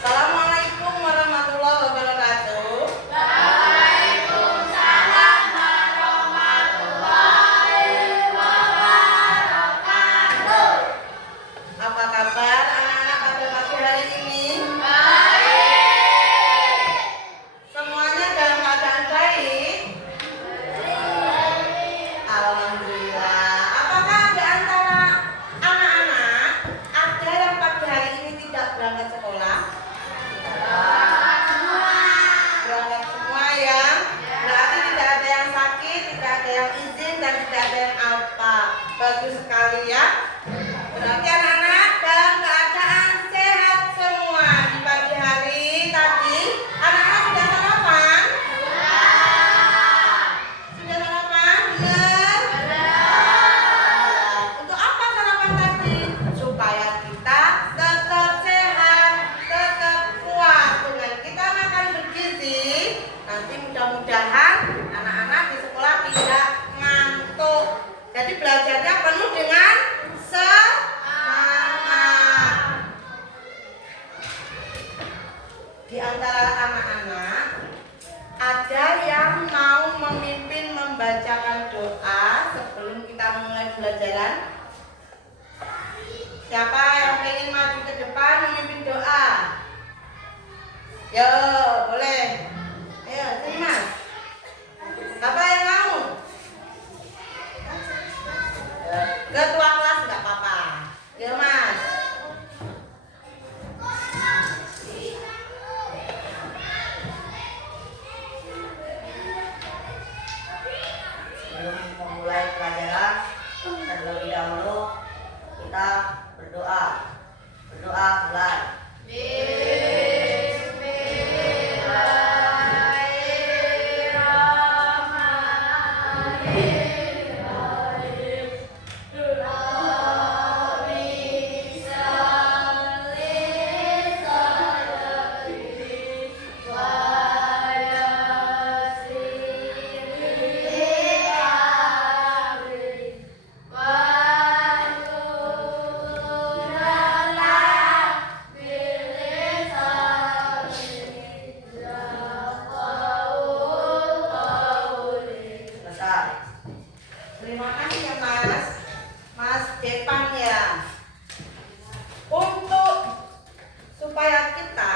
Assalamualaikum warahmatullahi wabarakatuh. Waalaikumsalam warahmatullahi wabarakatuh. Apa kabar anak-anak pada pagi hari ini? Baik. Semuanya dalam keadaan baik? Alhamdulillah. Apakah di antara anak-anak ada yang pagi hari ini tidak berangkat sekolah? Berangkat semua ya. Berarti tidak ada yang sakit, tidak ada yang izin, dan tidak ada yang apa. Bagus sekali ya. Berarti anak-anak dalam keadaan sehat semua. Di pagi hari tadi anak-anak sudah sarapan? Sudah sarapan? Benar? Untuk apa sarapan tadi? Supaya kita tetap sehat, tetap kuat. Dengan kita makan bergizi, nanti mudah-mudahan anak-anak di sekolah tidak ngantuk. Jadi belajarnya penuh dengan semangat. Di antara anak-anak ada yang mau memimpin membacakan doa sebelum kita mulai pelajaran? Siapa yang ingin maju ke depan memimpin doa? Yo, boleh. Ayo, sini Mas. Siapa yang mau? Ketua kelas nggak apa-apa. Yo Mas. Sebelum memulai pelajaran, terlebih dahulu kita berdoa. Berdoa mulai. Selesai. Terima kasih ya Mas. Mas Depan ya. Untuk supaya kita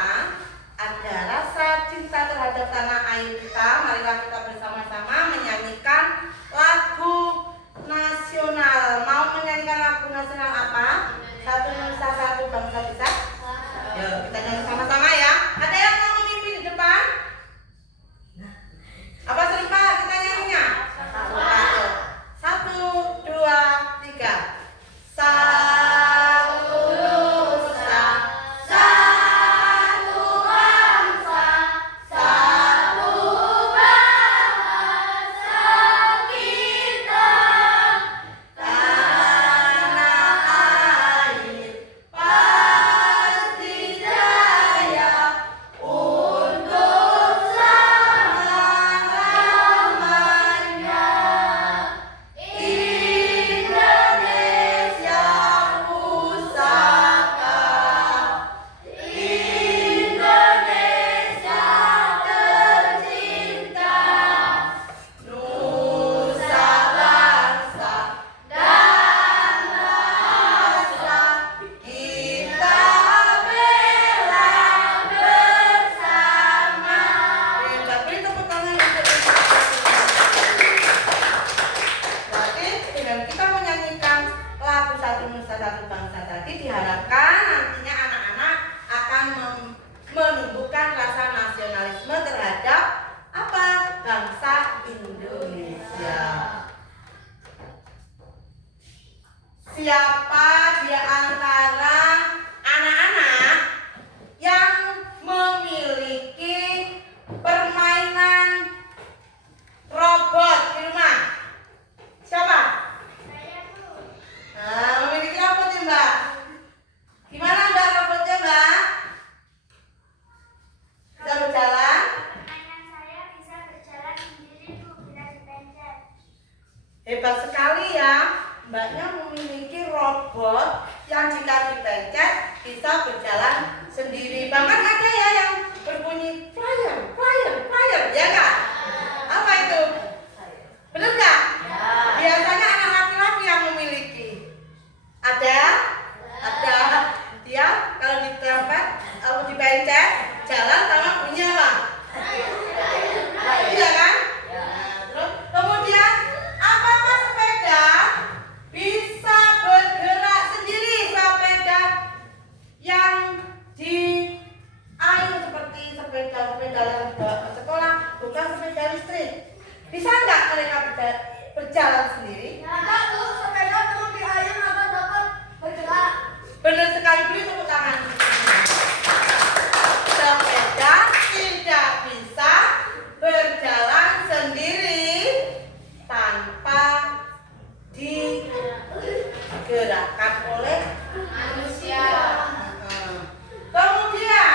ada rasa cinta terhadap tanah air kita, marilah kita bersama-sama menyanyikan lagu nasional. Mau menyanyikan lagu nasional apa? Satu Nusa Satu Bangsa bisa? Yuk kita nyanyi sama-sama ya. Ada yang mau memimpin di depan? Apa serempak kita nyanyinya? Ayo. 1, 2, 3. Satu Nusa, satu bangsa, satu bahasa kita. Tanah air pasti jadi. mereka berjalan sendiri? Tidak, Bu. Sepeda perlu diayun agar dapat bergerak. Benar sekali, beri tepuk tangan. Sepeda tidak bisa berjalan sendiri tanpa digerakkan oleh Manusia. Kemudian,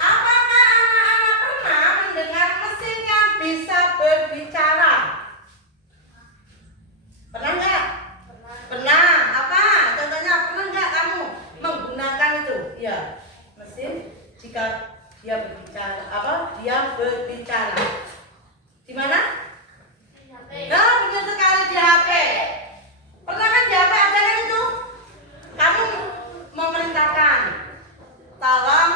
apakah anak-anak pernah mendengar mesin yang bisa berbicara? Pernah nggak? Pernah. Apa? Contohnya pernah nggak kamu menggunakan itu? Ya, mesin jika dia berbicara, dia berbicara. Di mana? Nah, benar sekali, di HP. Pernah kan di HP ada kan itu? Kamu memerintahkan, tolong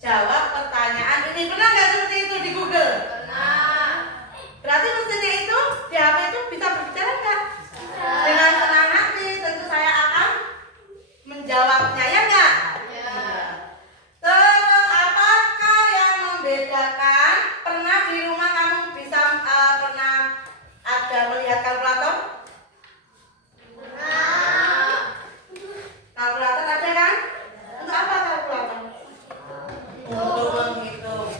jawab pertanyaan ini. Pernah nggak seperti itu di Google? Pernah. Berarti mesinnya itu di HP itu bisa berbicara nggak? Dengan senang hati tentu saya akan menjawabnya, ya nggak? Ya. Terus apakah yang membedakan? Pernah di rumah kamu bisa pernah ada melihat kalkulator? Pernah. Kalkulator ada kan? Untuk apa kalkulator? Untuk menghitung.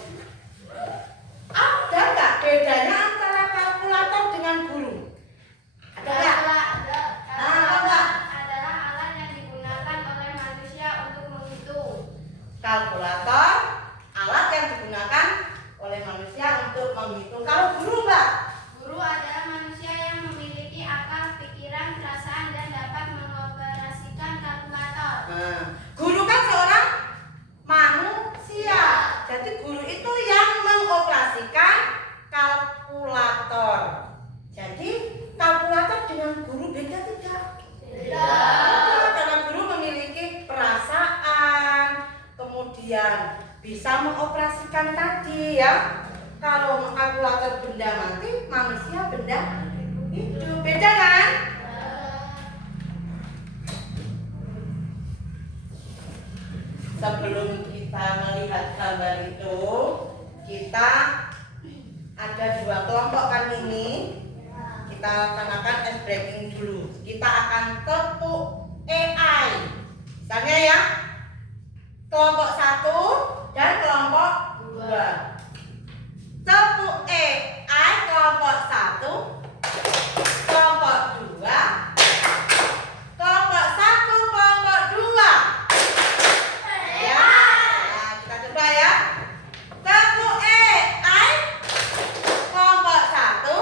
Ada nggak bedanya antara kalkulator dengan guru? Ada nggak? Adalah alat yang digunakan oleh manusia untuk menghitung. Kalkulator alat yang digunakan oleh manusia untuk menghitung. Kalau guru mbak? Guru adalah manusia yang memiliki akal, pikiran, perasaan, dan dapat mengoperasikan kalkulator. Nah, guru kan seorang manusia. Jadi guru itu yang mengoperasikan kalkulator. Jadi kalkulator dengan guru beda tidak? Beda. Karena guru memiliki perasaan, kemudian bisa mengoperasikan tadi ya. Kalau kalkulator benda mati, manusia benda hidup. Beda kan? Sebelum kita melihat gambar itu, kita ada dua kelompok kan ini. Kita laksanakan ice breaking dulu. Kita akan tepuk AI. Misalnya ya, kelompok 1 dan kelompok 2. Tepuk AI kelompok 1, kelompok 2, kelompok 1, kelompok 2. Ya, nah, kita coba ya. Tepuk AI kelompok 1,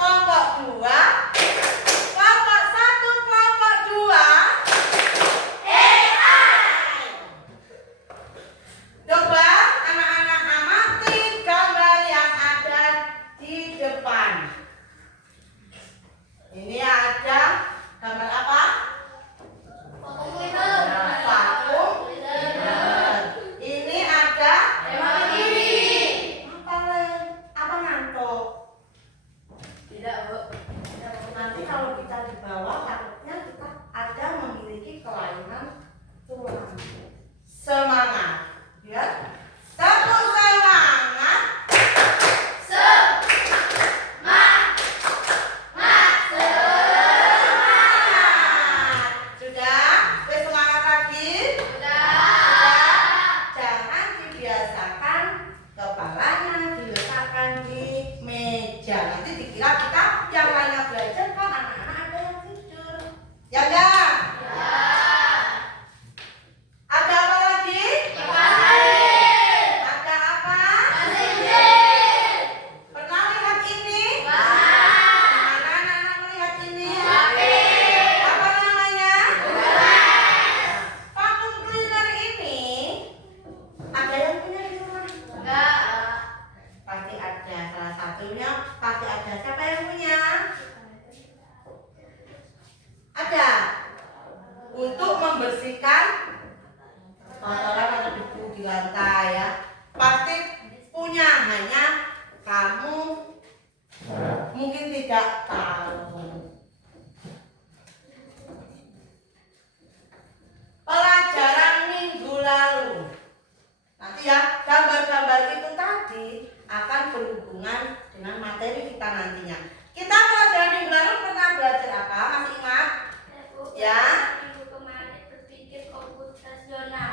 kelompok 2, kelompok 1, kelompok 2. AI.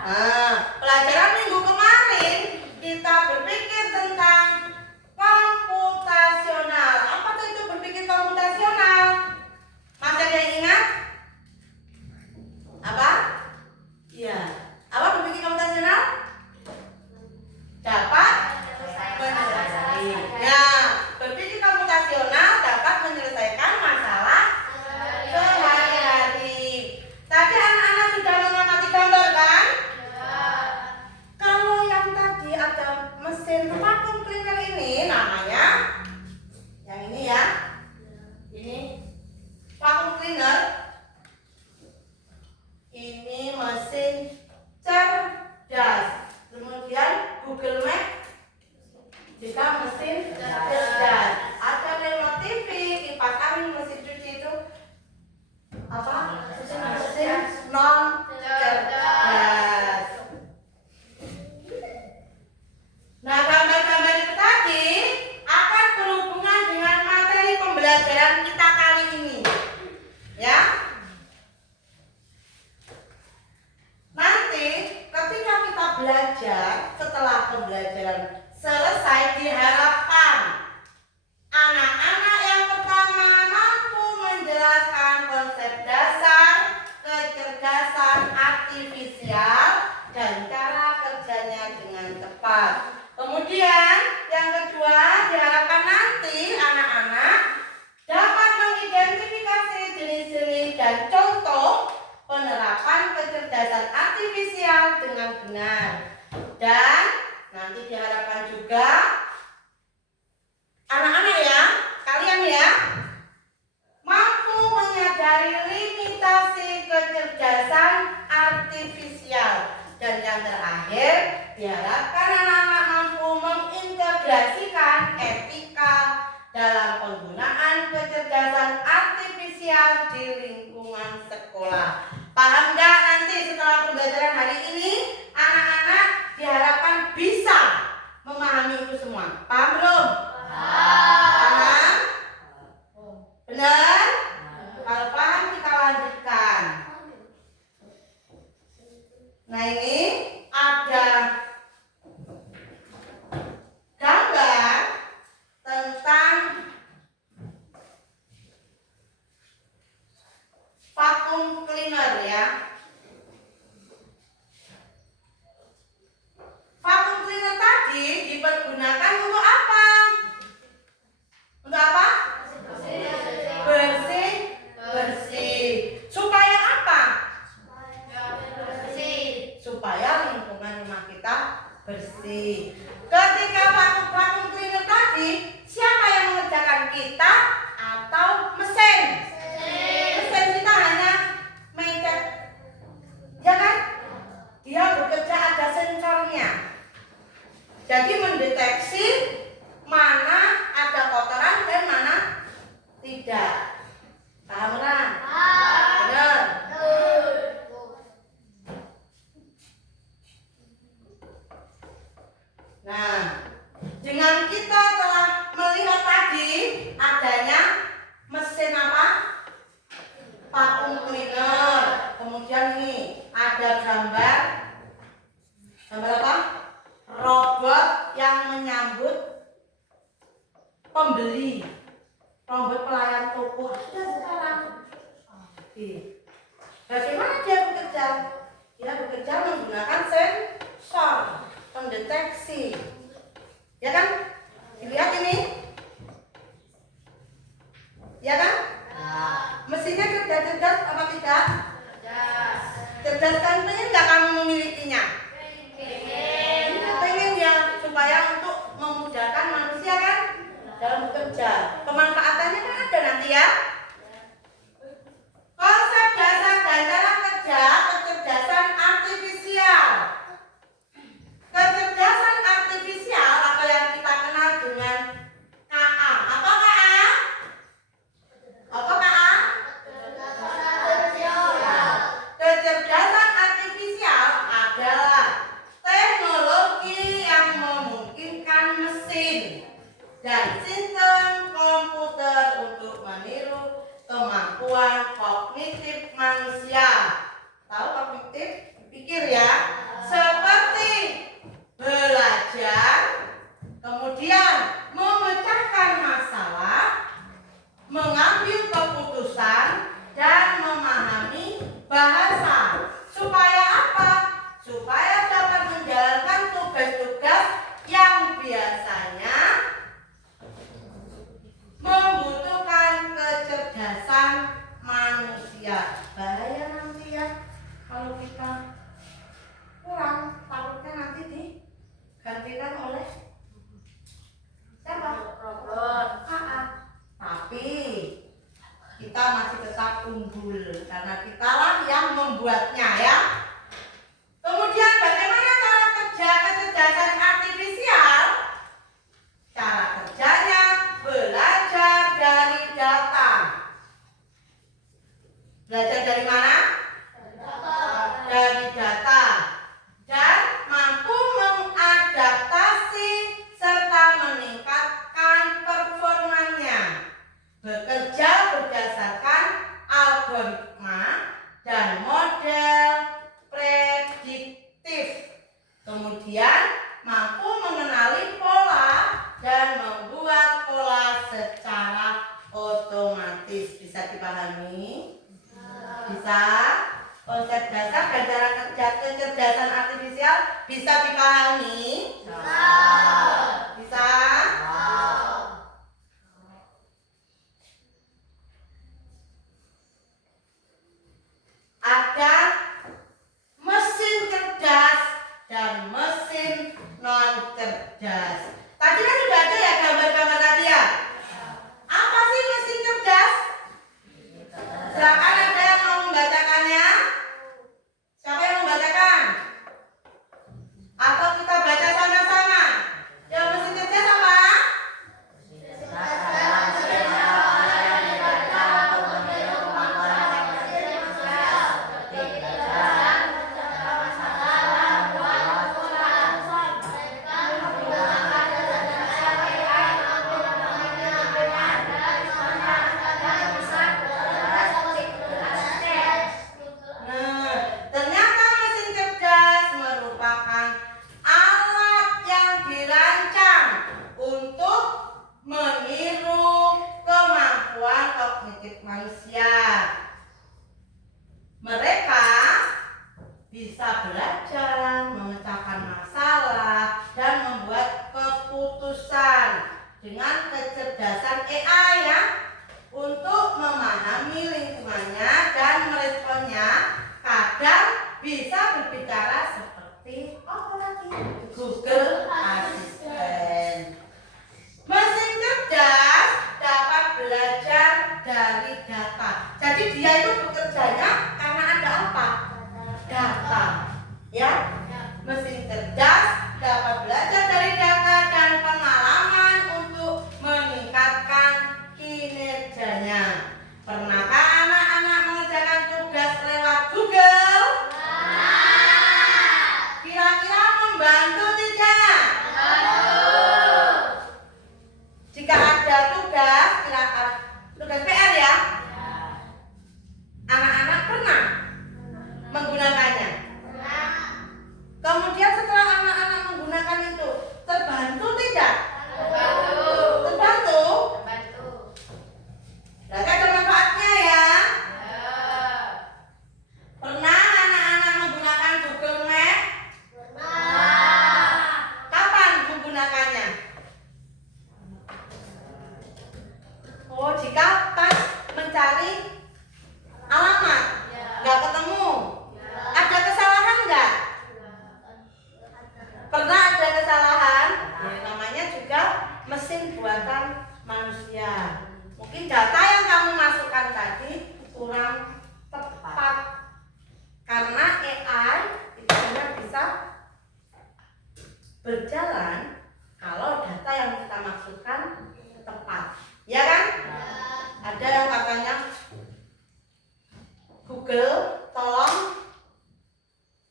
Nah, pelajaran minggu kemarin kita berpikir tentang komputasional. Apa tuh itu berpikir komputasional? Masih ada yang ingat? Apa? Iya. Apa berpikir komputasional? Dapat menyelesaikan. Ya, berpikir komputasional dapat menyelesaikan masalah sehari-hari. Tadi anak-anak sudah mengamati gambar kan? Kalau yang tadi ada mesin vacuum cleaner ini namanya, yang ini ya, ini vacuum cleaner. Ini mesin cerdas. Kemudian Google Map juga mesin cerdas. Ada remote TV, kipas angin, mesin cuci itu apa? Mesin non cerdas. Nah, gambar-gambar itu tadi akan berhubungan dengan materi pembelajaran kita kali ini. Ya. Nanti ketika kita belajar, setelah pembelajaran selesai, diharapkan anak-anak yang pertama mampu menjelaskan konsep dasar kecerdasan artifisial dan cara kerjanya dengan tepat. Kemudian yang kedua, diharapkan nanti anak-anak dapat mengidentifikasi jenis-jenis dan contoh penerapan kecerdasan artifisial dengan benar. Dan nanti diharapkan juga anak-anak ya, kalian ya, mampu menyadari limitasi kecerdasan artifisial. Dan yang terakhir, diharapkan anak-anak mampu mengintegrasikan etika dalam penggunaan kecerdasan artifisial di lingkungan sekolah. Paham nggak nanti setelah pembelajaran hari ini anak-anak diharapkan bisa memahami itu semua. Paham belum? Paham? Benar? Kalau paham kita lanjutkan. Nah, ini ada gambar tentang vacuum cleaner ya. Vacuum cleaner tadi dipergunakan untuk apa? Untuk apa? Bersih. Supaya apa? Supaya lingkungan rumah kita bersih. Ketika vacuum cleaner tadi, siapa yang mengerjakan, kita atau mesin? Mesin kita hanya mencet, ya kan? Dia bekerja ada sensornya. Jadi mendeteksi mana ada kotoran dan mana tidak. Paham kan? Benar. Nah, dengan kita telah melihat tadi adanya mesin apa? Vacuum cleaner. Kemudian ini ada gambar apa? Robot yang menyambut pembeli, robot pelayan toko ada sekarang. Bagaimana dia bekerja? Dia bekerja menggunakan sensor pendeteksi, ya kan? Dilihat ini, ya kan? Mesinnya cerdas apa tidak? Cerdas kan? Pengen nggak kamu memilikinya? Pengen ya, supaya untuk memudahkan manusia kan dalam bekerja. Pemanfaatannya kan ada nanti ya. Konsep dasar dan cara kerja kecerdasan artifisial. Kecerdasan artifisial atau yang kita Kemudian mampu mengenali pola dan membuat pola secara otomatis. Bisa dipahami? Bisa? Konsep dasar dan cara kerja kecerdasan artifisial bisa dipahami? Bisa? Ada mesin cerdas dan mesin non cerdas. Tadi kan sudah ada ya gambar-gambar tadi ya. Apa sih mesin cerdas? Silakan ada yang mau membacakannya? Siapa yang membacakan? Atau kita baca sama-sama? Ya, mesin cerdas apa? Ternyata mesin cerdas merupakan alat yang dirancang untuk meniru kemampuan kognitif manusia. Mereka bisa belajar, memecahkan masalah, dan membuat keputusan dengan kecerdasan AI ya, untuk memahami lingkungannya dan meresponnya. Kadang bisa berbicara seperti apa lagi? Google Assistant. Mesin cerdas dapat belajar dari data. Jadi dia itu bekerjanya karena ada apa? Data. Ya. Mesin cerdas dapat belajar dari data dan pengalaman untuk meningkatkan kinerjanya. Pernahkah anak-anak mengerjakan tugas lewat Google? Kira-kira membantu tidak? Jika ada tugas, tugas PR ya? Anak-anak pernah menggunakannya? Kemudian setelah anak-anak menggunakan itu, terbantu tidak? Terbantu? Berarti ada manfaatnya ya? Pernah anak-anak menggunakan Google Map? Kapan menggunakannya? Oh, jika pas mencari alamat, nggak ketemu, ada kesalahan nggak? Pernah ada kesalahan? Ya, namanya juga mesin buatan manusia. Mungkin data yang kamu masukkan tadi kurang tepat, karena AI itu hanya bisa berjalan kalau data yang kita masukkan tepat, ya kan? Ada yang katanya, Google tolong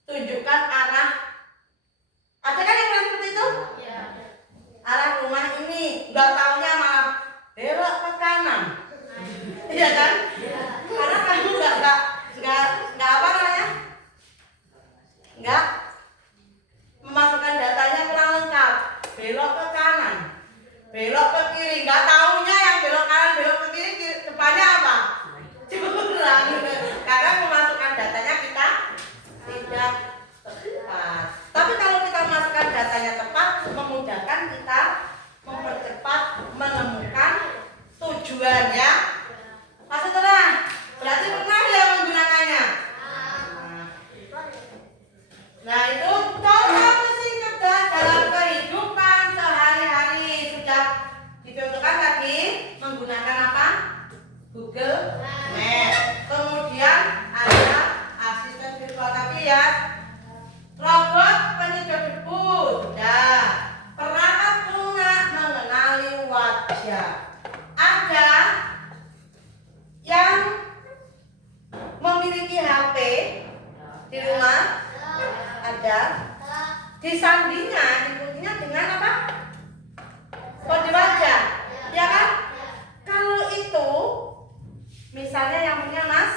tunjukkan arah. Ada kan yang bilang seperti itu? Arah rumah ini, nggak taunya malah belok ke kanan. Iya kan? Karena kamu nggak apa namanya? Nggak memasukkan datanya kurang lengkap. Belok ke kanan, belok ke kiri, nggak taunya yang belok kanan, belok ke kiri, depannya apa? Jurang. Karena memasukkan datanya kita tidak tepat. Tapi kalau kita masukkan datanya tepat, memudahkan kita mempercepat menemukan tujuan ya. Masih terang? Berarti pernah ya menggunakannya? Nah itu contoh mesin cerdas dalam kehidupan sehari-hari. Sudah dicontohkan tadi menggunakan apa? Google Map. Kemudian ada asisten virtual tadi ya. Robot penyedot debu sudah. Perangkat lunak mengenali wajah. Ada yang memiliki HP di rumah? Ada. Disandinya, dikuntinya dengan apa? Kode wajah, ya kan? Kalau itu, misalnya yang punya Mas,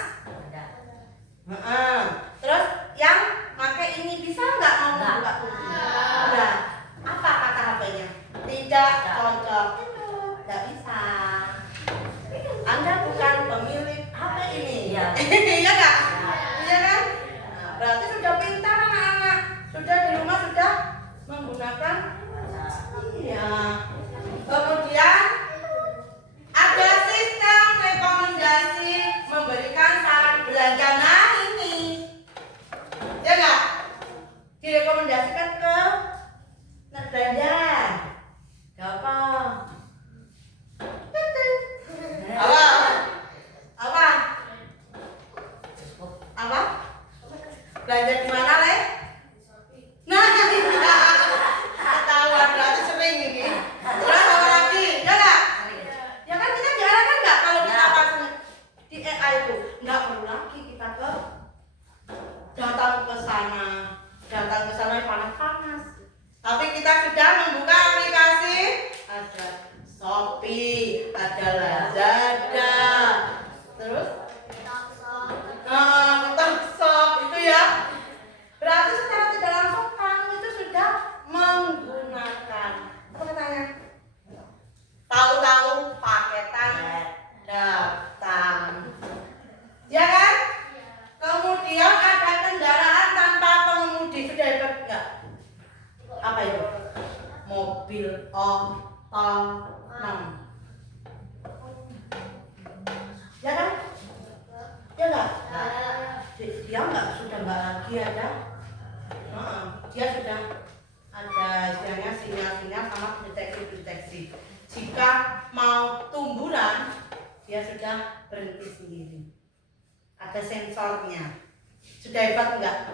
terus yang pakai ini bisa nggak mau membuka buku? direkomendasikan ke negara. Apa? Apa? Apa? Apa? Belanja di mana, Le? Nah, ketahuan berarti sering ini. Terus apa lagi? Ya nggak? Ya kan kita diarahkan nggak kalau kita pasang di AI itu nggak perlu lagi kita datang ke sana panas-panas. Tapi kita sudah membuka aplikasi, ada Shopee, ada Lazada, terus Tokshop itu ya. Berarti secara tidak langsung kamu itu sudah menggunakan. Apa katanya? Tahu-tahu paketan datang. Ya kan? Kemudian ada kendaraan tanpa pengemudi, sudah hebat enggak? Apa itu? Mobil otonom. Ya kan? Ya enggak? Dia sudah enggak lagi ada. Dia sudah ada istilahnya sinyal-sinyal sama deteksi. Jika mau tumburan, dia sudah berhenti sendiri. Ada sensornya. Sudah hebat enggak?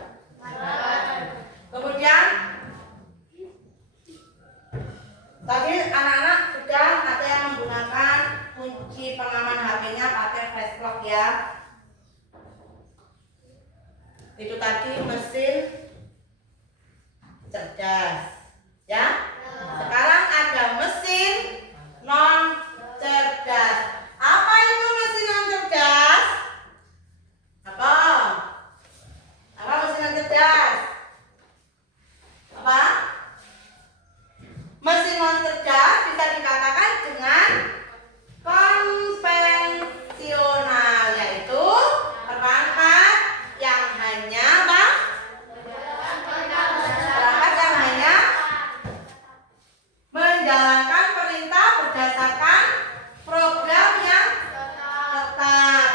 Kemudian tadi anak-anak sudah ada yang menggunakan kunci pengaman HP-nya pakai face lock ya. Itu tadi mesin cerdas ya. Sekarang ada mesin non cerdas. Apa itu mesin non cerdas? Apa mesin non cerdas? Apa? Mesin non cerdas bisa dikatakan dengan konvensional, yaitu perangkat yang hanya menjalankan perintah berdasarkan program yang tetap.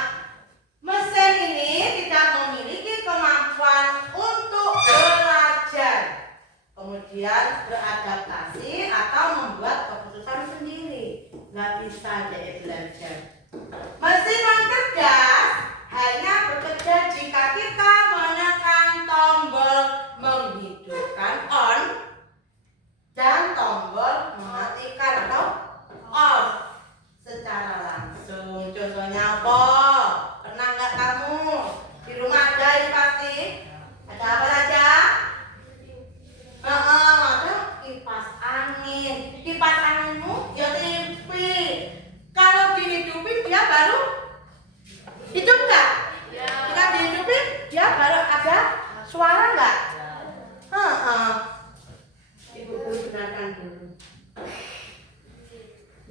Mesin ini tidak memiliki kemampuan untuk belajar, kemudian beradaptasi atau membuat keputusan sendiri. Nggak bisa jadi belajar. Mesin non cerdas hanya bekerja jika kita menekan tombol menghidupkan on dan tombol mematikan atau off secara langsung. Contohnya apa? Pernah nggak kamu di rumah ada ini pasti? Ada apa saja? Ada kipas angin. Kipas anginmu ya TV. Kalau dihidupin dia baru hidup nggak? Jika dihidupin dia baru ada suara nggak? Ibu guru dengarkan dulu.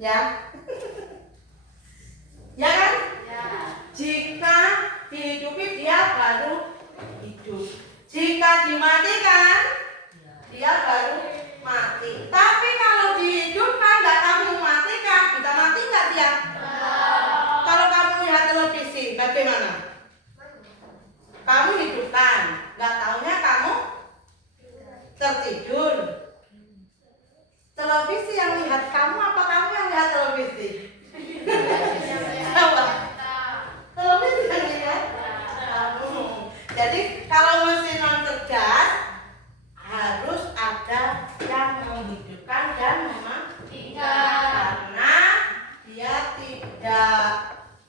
Ya. Ya kan? Jika dihidupi dia baru hidup. Jika dimatikan dia baru mati. Tapi kalau dihidupkan nggak kamu matikan, bisa mati nggak dia? Kalau kamu lihat televisi, bagaimana? Kamu hidupkan, nggak taunya kamu tertidur. Televisi yang lihat kamu apa kamu yang lihat televisi? Apa? Televisi yang lihat kamu. Jadi kalau mesin non cerdas harus ada yang menghidupkan dan mematikan, karena dia tidak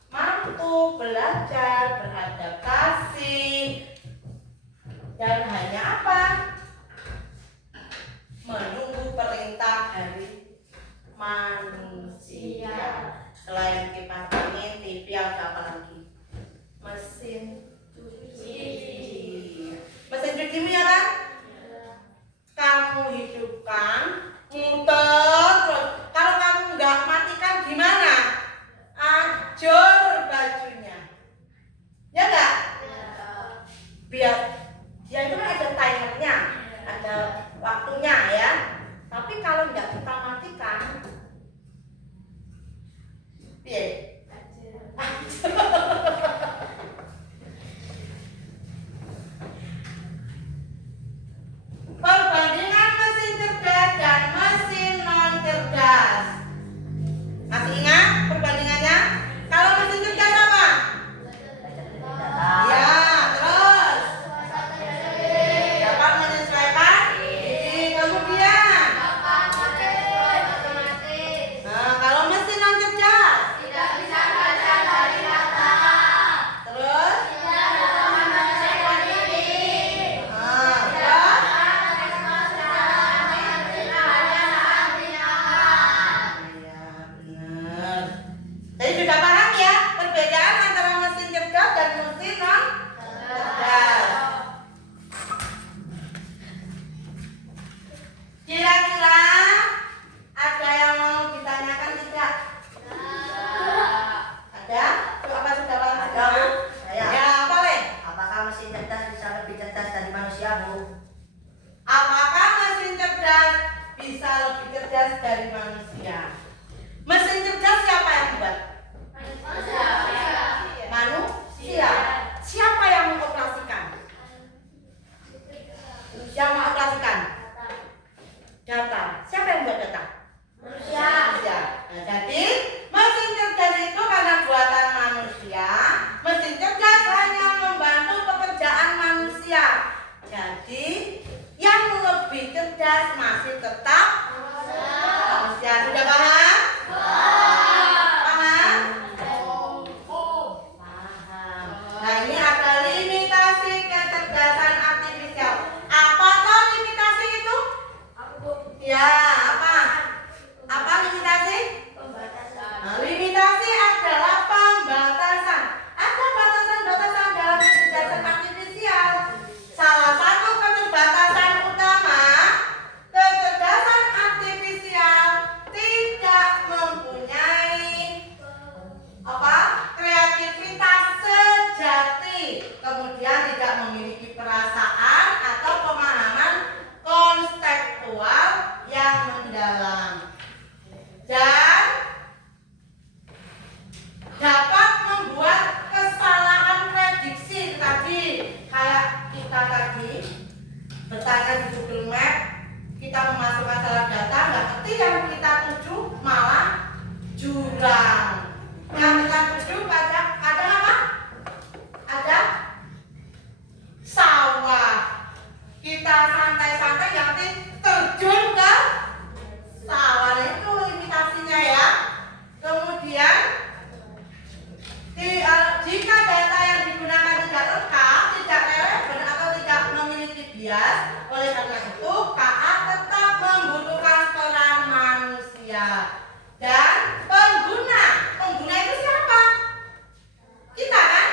mampu belajar, beradaptasi, dan hanya apa? Menunggu perintah dari manusia. Selain kipas angin, TV, ada apa lagi? Mesin cuci. Mesin cucimu ya kan? Kamu hidupkan, muter terus. Kalau kamu nggak matikan gimana? Ajur bajunya. Ya nggak? Biar dia itu kan ada timernya, ada waktunya ya. Tapi kalau nggak kita matikan, cerdas dari manusia. Mesin cerdas siapa yang buat? Manusia. Siapa yang mengoperasikan? Yang mengoperasikan? Data. Siapa yang buat data? Manusia. Nah, jadi mesin cerdas itu karena buatan manusia. Mesin cerdas hanya membantu pekerjaan manusia. Jadi yang lebih cerdas masih tetap manusia. Sudah paham? Paham? Paham. Nah, ini ada limitasi kecerdasan artifisial. Apa toh limitasi itu? Ya, apa? Apa limitasi? Nah, limitasi adalah pembatasan. Ada batasan-batasan dalam kecerdasan artifisial. Salah satu keterbatasan utama, kecerdasan artifisial tidak mempunyai kreativitas sejati, kemudian tidak memiliki perasaan atau pemahaman konseptual yang mendalam, dan dapat membuat kesalahan prediksi. Tadi kayak kita tadi bertanya di Google Map, kita memasukkan salah data, nggak ngerti yang kita tuju malah jurang. Yang kita tuju ada apa? Ada sawah. Kita santai-santai yang nanti terjun ke sawah. Itu limitasinya ya. Kemudian jika data yang digunakan tidak lengkap, tidak relevan atau tidak memiliki bias, oleh karena itu KA tetap membutuhkan peran manusia. Dan pengguna itu siapa? Kita kan?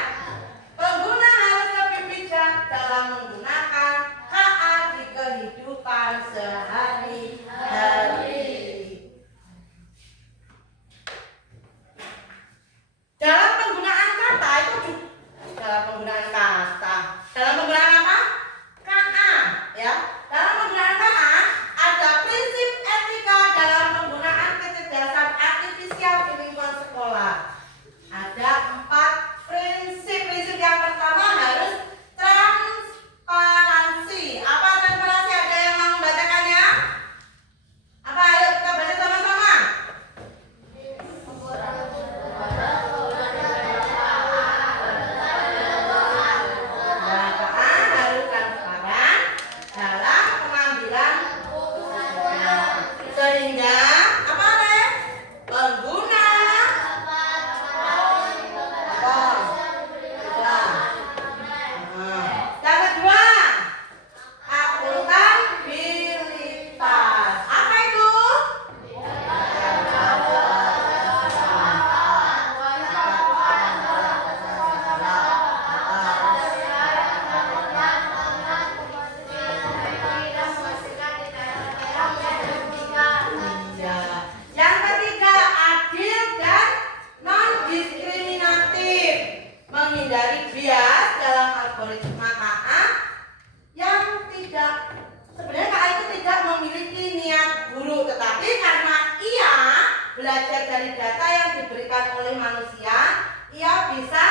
Pengguna harus lebih bijak dalam menggunakan KA di kehidupan sehari-hari. Dalam penggunaan kata itu dalam penggunaan apa? KA, ya. Dalam penggunaan KA ada prinsip etika dalam penggunaan kecerdasan artifisial di lingkungan sekolah. Ada 4 prinsip. Prinsip yang pertama harus transparansi. Apa transparansi? Ada yang mau membacakannya? Apa? Ayo kita baca sama-sama. Sehingga apa nih? Pengguna yang kedua, akuntabilitas. Apa itu? Yang ketiga, adil dan non-diskriminatif, menghindari bias dalam algoritma KA yang sebenarnya KA itu tidak memiliki niat buruk, tetapi karena ia belajar dari data yang diberikan oleh manusia, ia bisa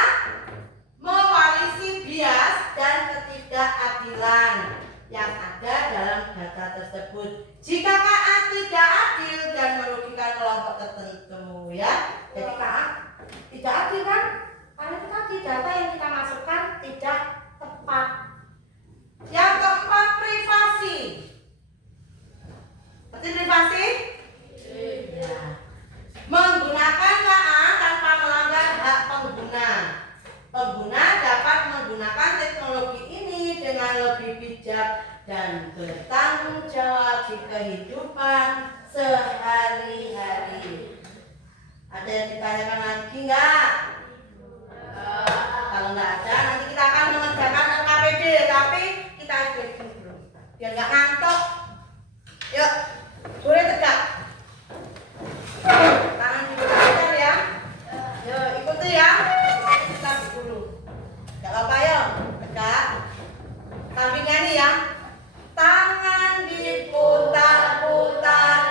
mewarisi bias dan ketidakadilan yang ada dalam data tersebut. Jika KA tidak adil dan merugikan kelompok tertentu, ya. Jadi KA tidak adil kan? Karena itu tadi data yang kita masukkan tidak tepat. Yang keempat, privasi. Seperti privasi? Ya. Menggunakan KA tanpa melanggar hak pengguna. Pengguna dapat menggunakan teknologi ini dengan lebih bijak dan bertanggung jawab di kehidupan sehari-hari. Ada yang ditanyakan lagi nggak? Kalau nggak ada, nanti kita akan mengerjakan LKPD, tapi kita breaking dulu biar nggak ngantuk. Yuk, boleh tegak. Tangan diputar ya. Yuk, ikuti ya. Kita dulu. Nggak apa-apa ya, tegak. Sampingnya nih ya. Tangan diputar-putar.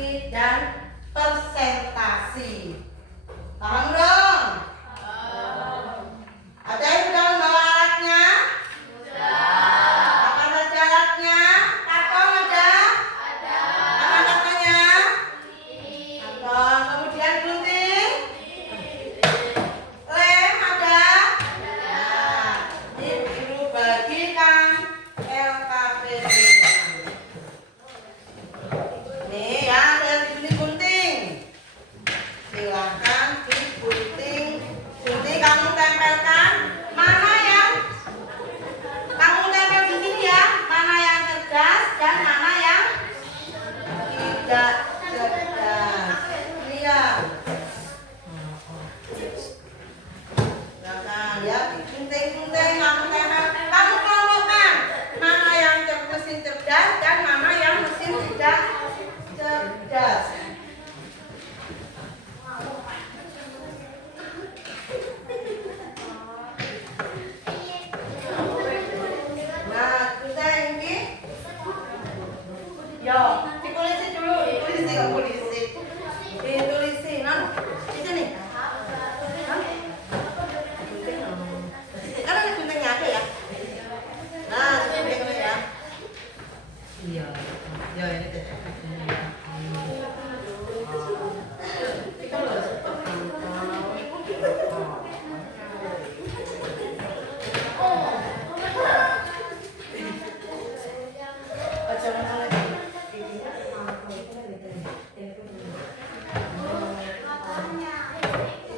relasi, dan presentasi. Paham dong? Ada yang sudah membawa alatnya? Apa saja alatnya? Karton ada? Apa katanya? Karton. Kemudian gunting? Lem ada? Nah, Ibu bagikan LKPD. Nih ya, ada digunting. Silakan digunting. Gunting kamu tempelkan. Mana yang kamu tempel di sini ya? Mana yang cerdas dan mana yang tidak cerdas? Ini ya. Silakan ya, digunting-gunting kamu tempel. Kamu kelompokkan mana yang mesin cerdas dan mana yang mesin tidak cerdas. Nah, kita ini, yo, ditulisi dulu, ditulisi, non, di sini. Karena ini guntingnya ada ya. Nah, gunting ya. Iya, ya ini deh. Itu loh,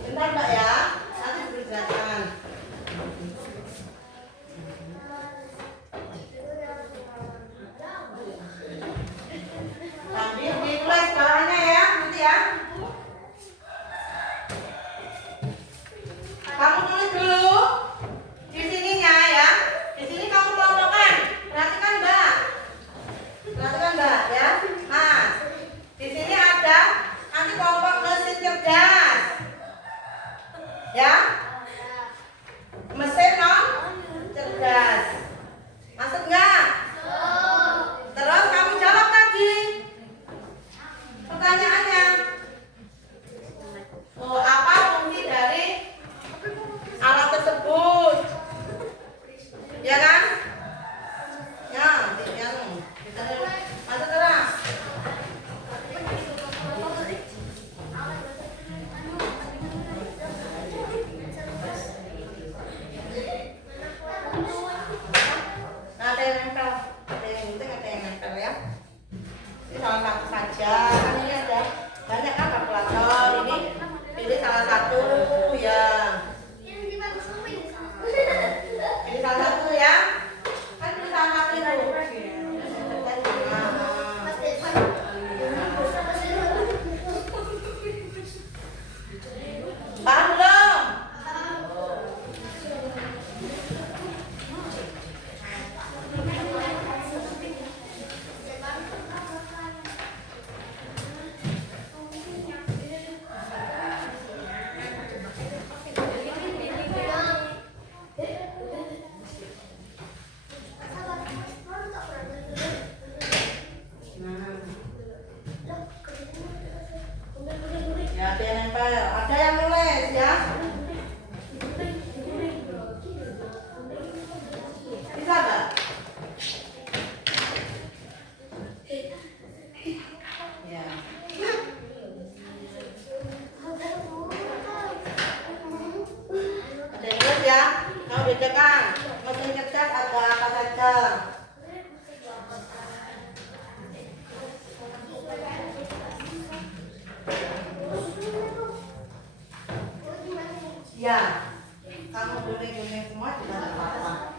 bentar Mbak ya, nanti bergerakkan. Sambil ditulis bawahnya ya, nanti ya. Kamu tulis dulu di sininya ya. Di sini kamu kelompokkan. Perhatikan Mbak. Perhatikan Mbak ya. Nah, di sini ada nanti kelompok mesin cerdas. Ya. Mesin non cerdas. Masuk nggak? Terus kamu jawab tadi pertanyaannya. Oh, apa fungsi dari alat tersebut? Ya kan? Ya, masuk keras. Nah, ada yang nempel, ada yang gunting, ada yang nempel ya. Ini salah satu saja, kan ini ada banyak kan kalkulator. Ini pilih salah satu ya. Pilih salah satu ya. Kan pilih salah satu itu. Paham belum? Ya, ada yang nempel, ada yang nulis ya. Bisa nggak? Ya. Ada yang nulis ya. Kamu bedakan mesin cerdas ada apa saja. Ya, kamu gunting-gunting semua juga tidak apa-apa.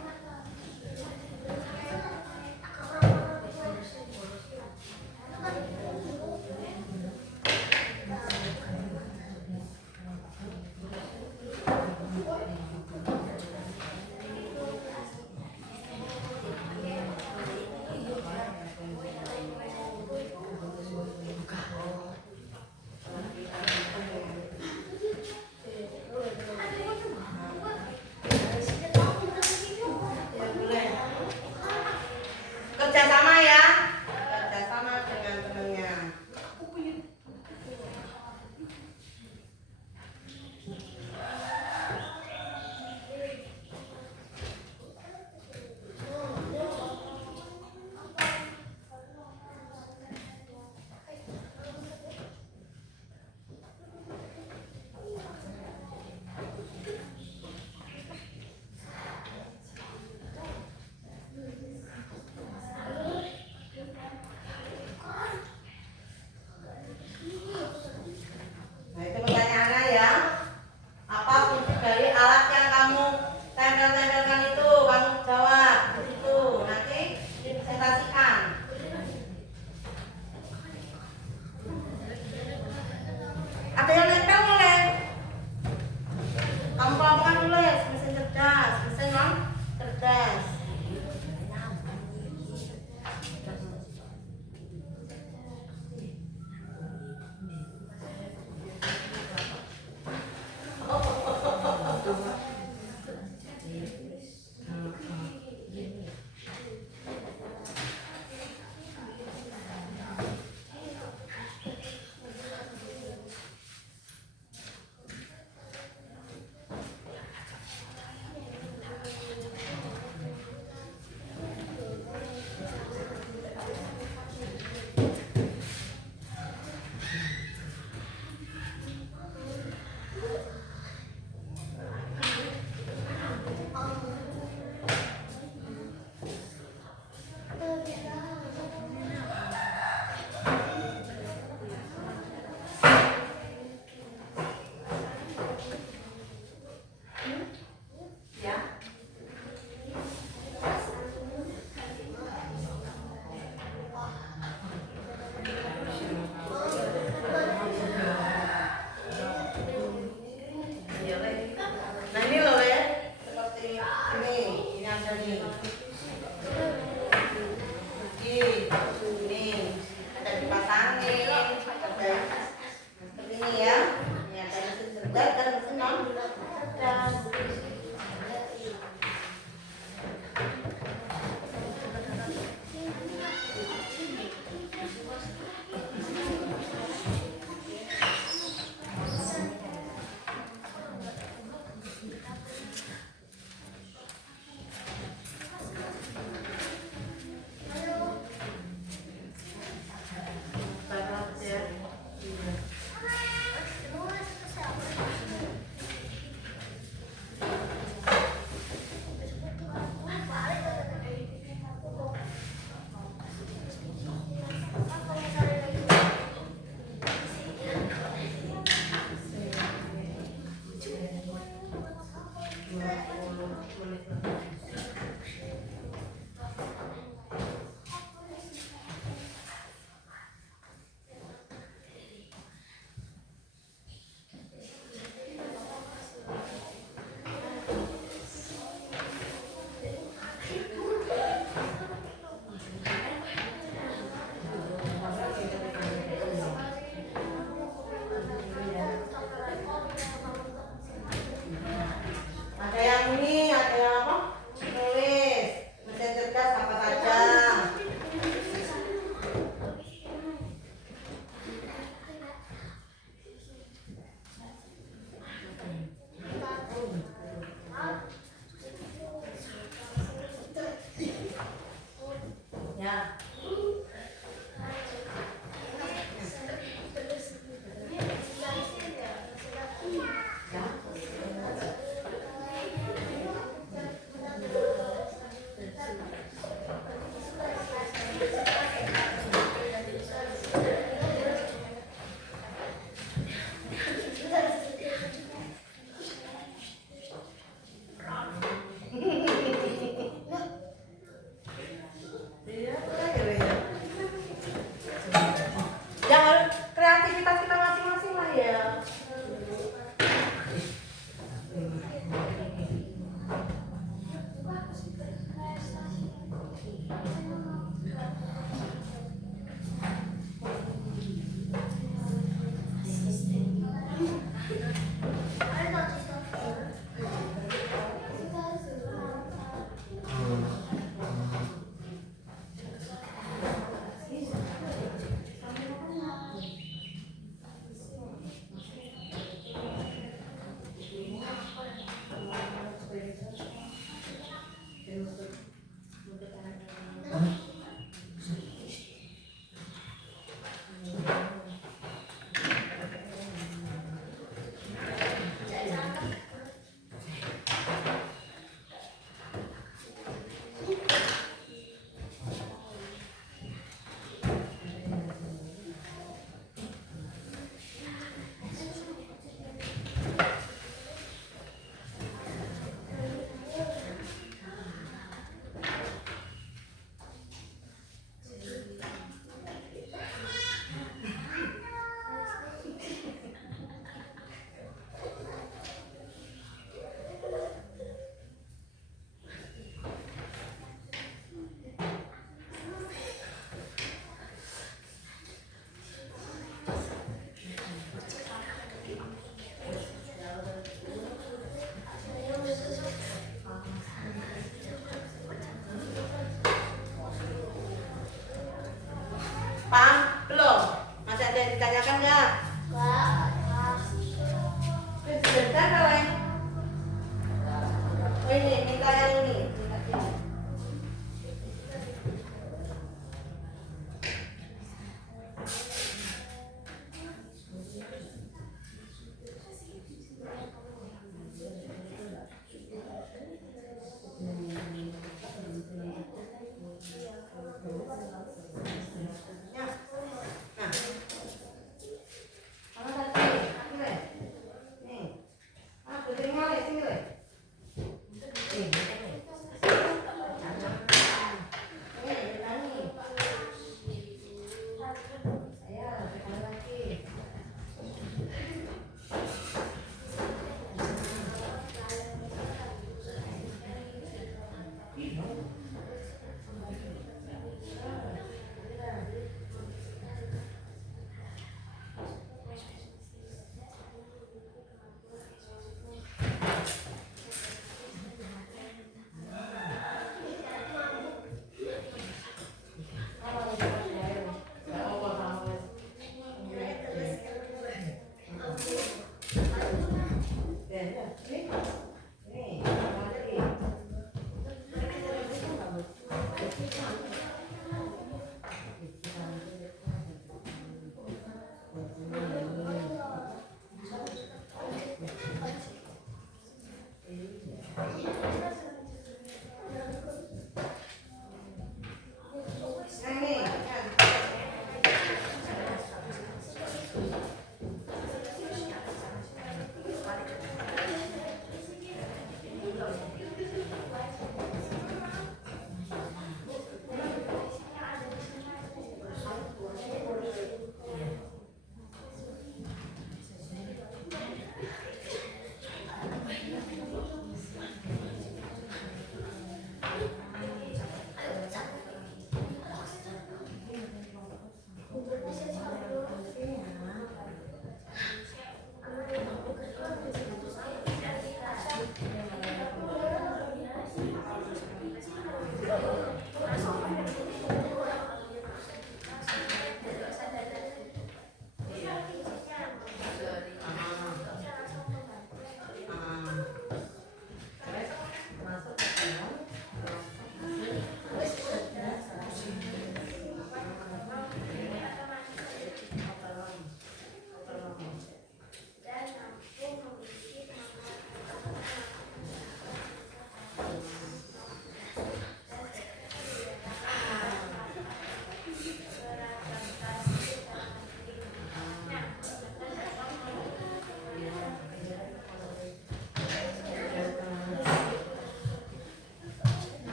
aktivitas kita masing-masing lah ya.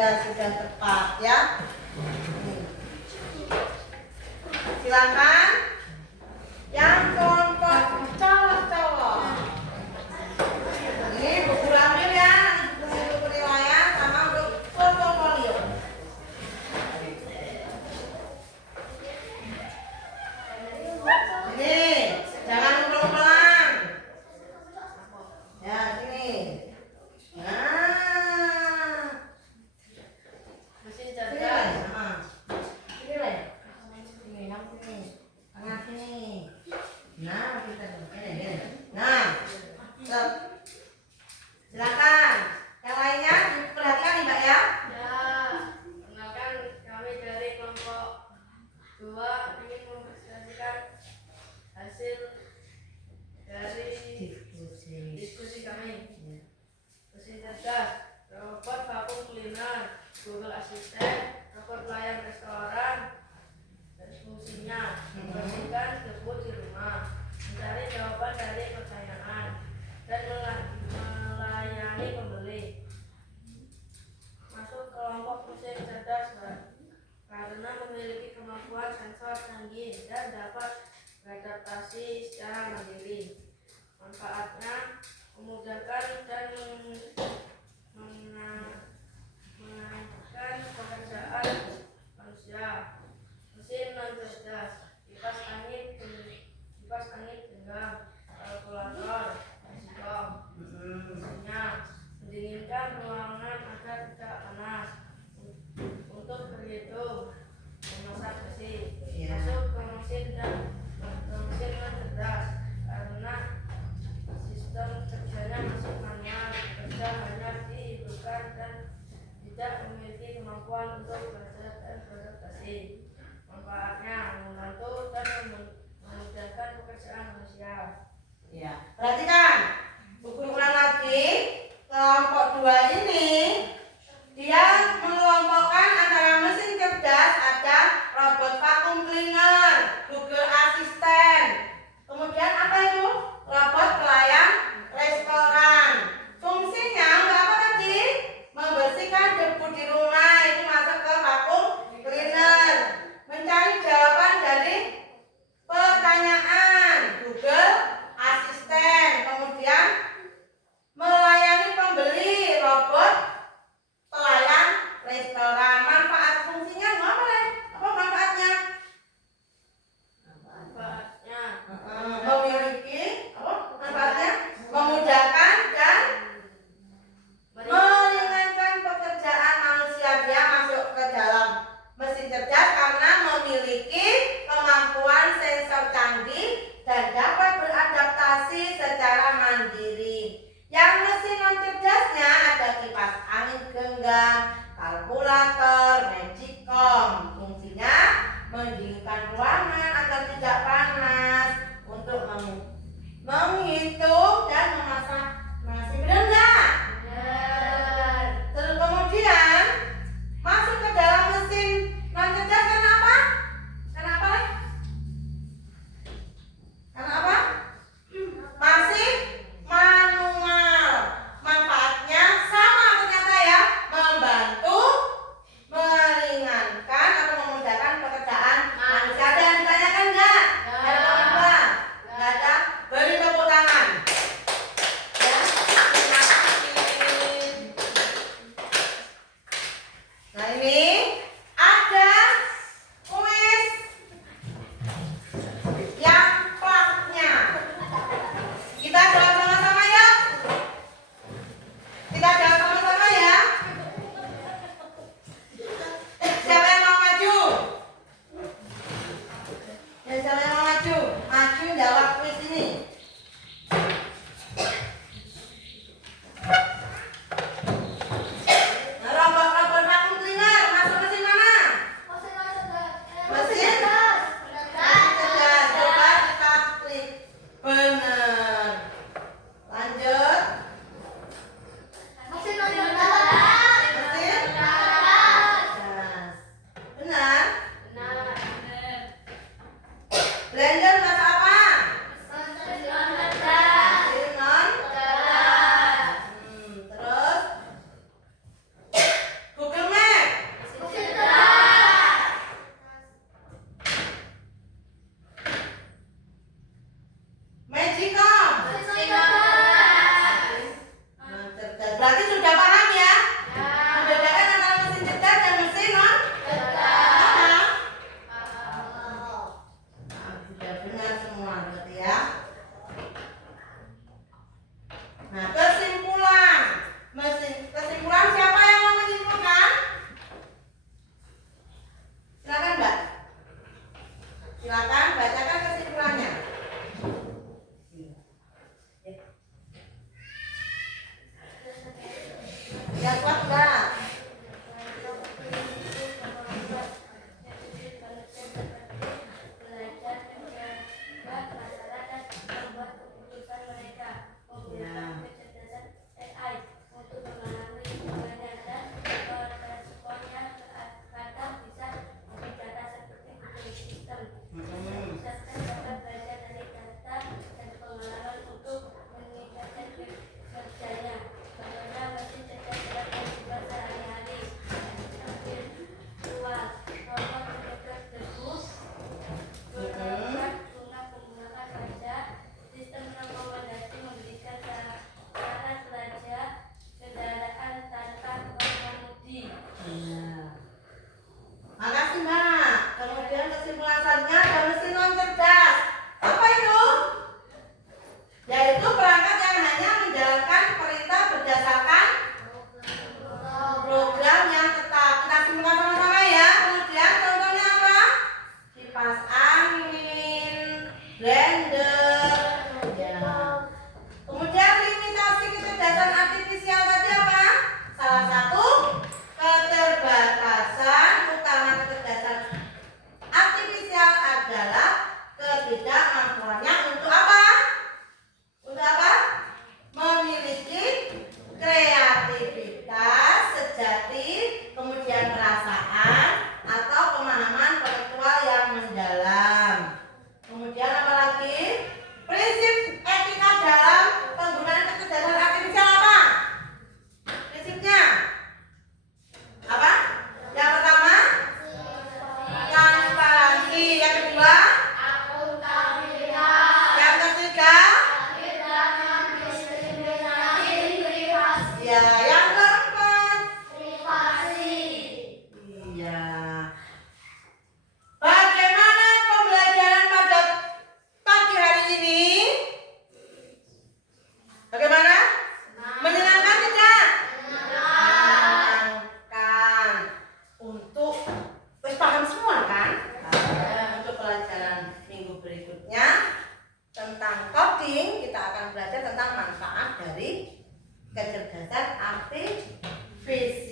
sudah tepat ya. Silakan yang kelompok cowok-cowok. Ini buku ambil ya, buku riwayat sama untuk portofolio. Ini jangan pelan-pelan. Ya, sini. Nah. Mesin Sini, cerdas. Leh. Sini, Leh. Sini, kamu sini. Tengah sini. Nah, kita ini. Nah. Stop. Silakan. Yang lainnya diperhatikan nih, Mbak ya. Ya, kenalkan kami dari kelompok 2 ingin mempresentasikan hasil dari diskusi kami. Mesin cerdas, robot vakum cleaner, Google Assistant, robot pelayan restoran, dan fungsinya membersihkan debu di rumah, mencari jawaban dari pertanyaan, dan melayani pembeli. Masuk kelompok mesin cerdas karena memiliki kemampuan sensor canggih dan dapat beradaptasi secara mandiri. Manfaatnya memudahkan dan mengamankan pekerjaan manusia. Mesin non cerdas, kipas angin genggam, kalkulator, mesin fungsinya mendinginkan ruangan agar tidak panas, untuk berhitung, memasak besi. Masuk ke mesin non cerdas karena sistem kerjanya masih manual, bekerja hanya dihidupkan dan tidak memiliki kemampuan untuk belajar dan beradaptasi. Manfaatnya membantu dan memudahkan pekerjaan manusia. Ya, perhatikan. Ulang lagi. Kelompok 2 ini dia mengelompokkan antara mesin cerdas, ada robot vacuum cleaner, Google Assistant. Kemudian apa itu? Robot pelayan restoran. Fungsinya untuk apa tadi? Membersihkan debu di rumah, itu masuk ke vacuum cleaner. Mencari jawaban dari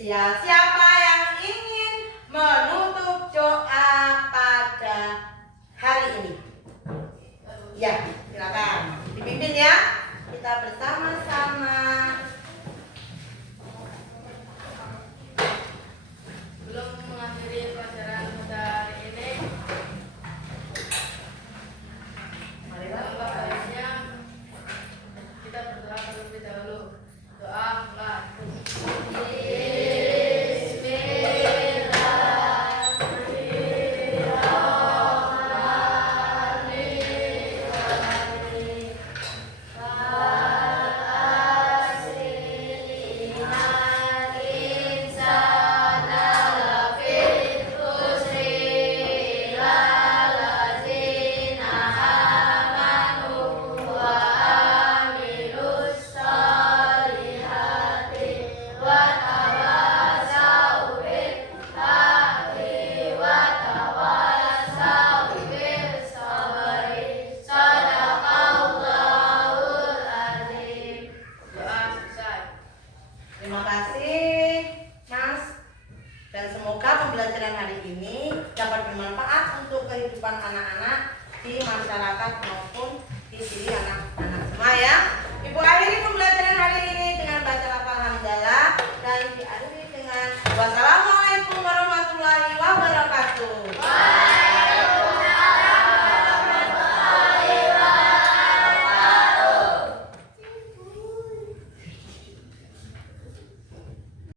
Ya, siapa yang ingin menutup doa pada hari ini? Ya, silakan dipimpin ya. Kita bersama-sama